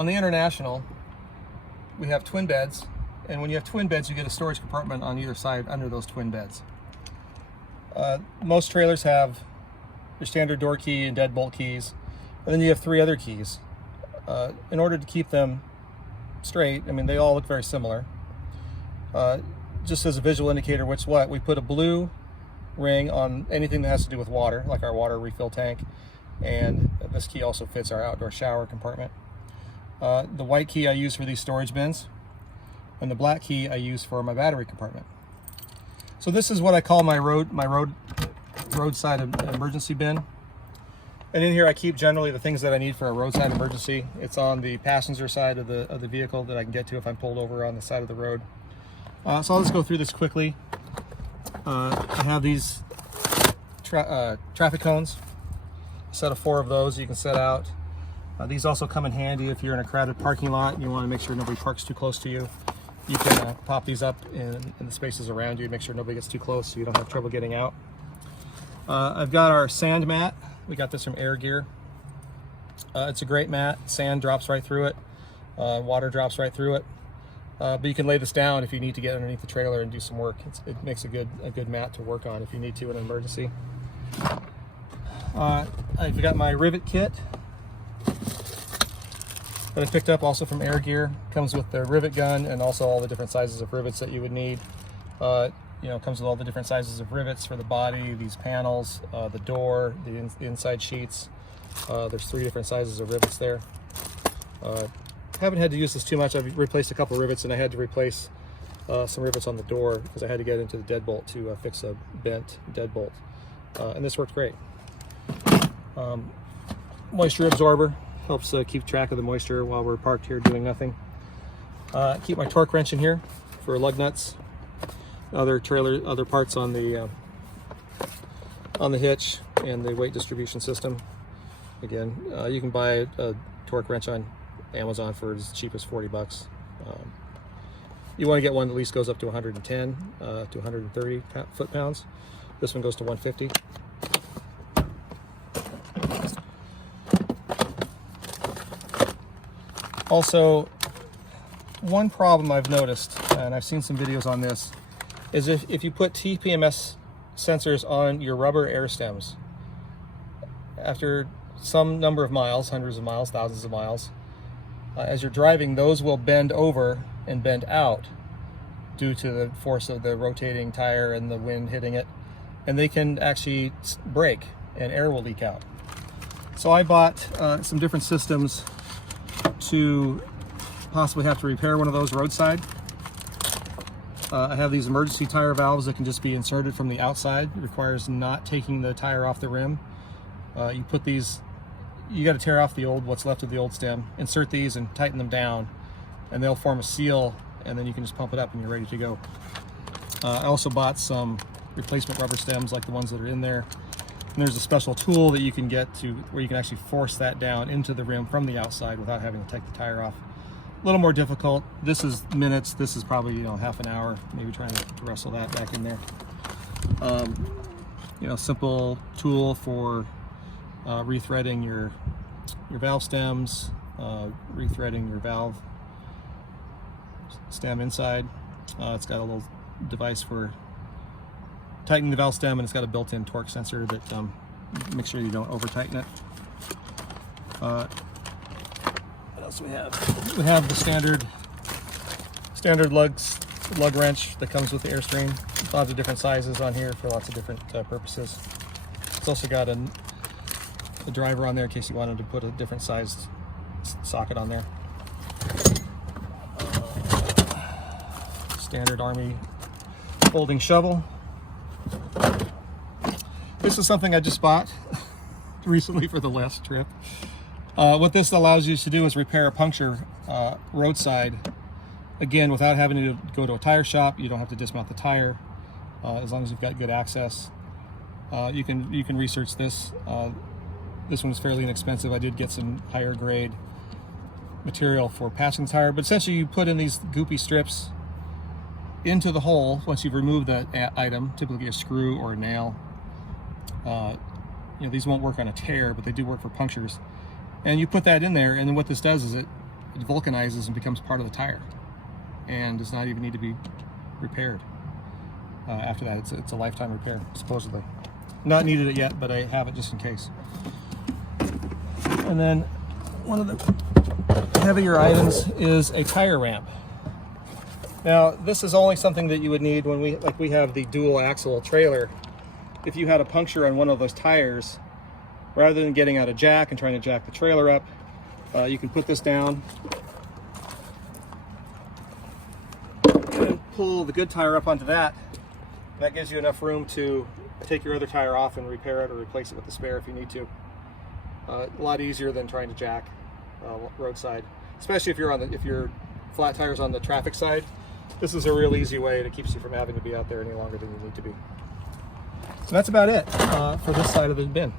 On the International, we have twin beds, and when you have twin beds, you get a storage compartment on either side under those twin beds. Most trailers have your standard door key and deadbolt keys, and then you have 3 other keys. In order to keep them straight, I mean, they all look very similar. Just as a visual indicator what's what, we put a blue ring on anything that has to do with water, like our water refill tank, and this key also fits our outdoor shower compartment. The white key I use for these storage bins, and the black key I use for my battery compartment. So this is what I call my roadside emergency bin. And in here I keep generally the things that I need for a roadside emergency. It's on the passenger side of the vehicle that I can get to if I'm pulled over on the side of the road. So I'll just go through this quickly. I have these traffic cones, a set of 4 of those you can set out. These also come in handy if you're in a crowded parking lot and you want to make sure nobody parks too close to you. You can pop these up in the spaces around you, make sure nobody gets too close so you don't have trouble getting out. I've got our sand mat. We got this from Air Gear. It's a great mat. Sand drops right through it. Water drops right through it. But you can lay this down if you need to get underneath the trailer and do some work. It makes a good mat to work on if you need to in an emergency. I've got my rivet kit that I picked up also from Air Gear. Comes with the rivet gun and also all the different sizes of rivets that you would need. Comes with all the different sizes of rivets for the body, these panels, the door, the inside sheets. There's 3 different sizes of rivets there. Haven't had to use this too much. I've replaced a couple rivets, and I had to replace some rivets on the door because I had to get into the deadbolt to fix a bent deadbolt. And this worked great. Moisture absorber helps keep track of the moisture while we're parked here doing nothing. Keep my torque wrench in here for lug nuts, other parts on the hitch and the weight distribution system. Again, you can buy a torque wrench on Amazon for as cheap as 40 bucks. You want to get one that at least goes up to 110 to 130 foot-pounds. This one goes to 150. Also, one problem I've noticed, and I've seen some videos on this, is if you put TPMS sensors on your rubber air stems, after some number of miles, hundreds of miles, thousands of miles, as you're driving, those will bend over and bend out due to the force of the rotating tire and the wind hitting it, and they can actually break and air will leak out. So I bought some different systems to possibly have to repair one of those roadside. I have these emergency tire valves that can just be inserted from the outside. It requires not taking the tire off the rim. You put these, you got to tear off what's left of the old stem, insert these and tighten them down, and they'll form a seal, and then you can just pump it up and you're ready to go. I also bought some replacement rubber stems like the ones that are in there. And there's a special tool that you can get to where you can actually force that down into the rim from the outside without having to take the tire off. A little more difficult. This is minutes. This is probably half an hour, maybe trying to wrestle that back in there. Simple tool for rethreading your valve stems, rethreading your valve stem inside. It's got a little device for tightening the valve stem, and it's got a built-in torque sensor that makes sure you don't over tighten it. What else do we have? We have the standard lug wrench that comes with the Airstream. Lots of different sizes on here for lots of different purposes. It's also got a driver on there in case you wanted to put a different sized socket on there. Standard Army folding shovel. This is something I just bought recently for the last trip. What this allows you to do is repair a puncture roadside, again, without having to go to a tire shop. You don't have to dismount the tire, as long as you've got good access. You can research this. This one is fairly inexpensive. I did get some higher grade material for patching the tire, but essentially you put in these goopy strips into the hole once you've removed that item, typically a screw or a nail. These won't work on a tear, but they do work for punctures. And you put that in there, and then what this does is it it vulcanizes and becomes part of the tire and does not even need to be repaired. After that, it's a lifetime repair, supposedly. Not needed it yet, but I have it just in case. And then one of the heavier items is a tire ramp. Now, this is only something that you would need when we have the dual axle trailer. If you had a puncture on one of those tires, rather than getting out a jack and trying to jack the trailer up, you can put this down and pull the good tire up onto that. And that gives you enough room to take your other tire off and repair it or replace it with the spare if you need to. A lot easier than trying to jack roadside, especially if your flat tire's on the traffic side. This is a real easy way that keeps you from having to be out there any longer than you need to be. So that's about it for this side of the bin.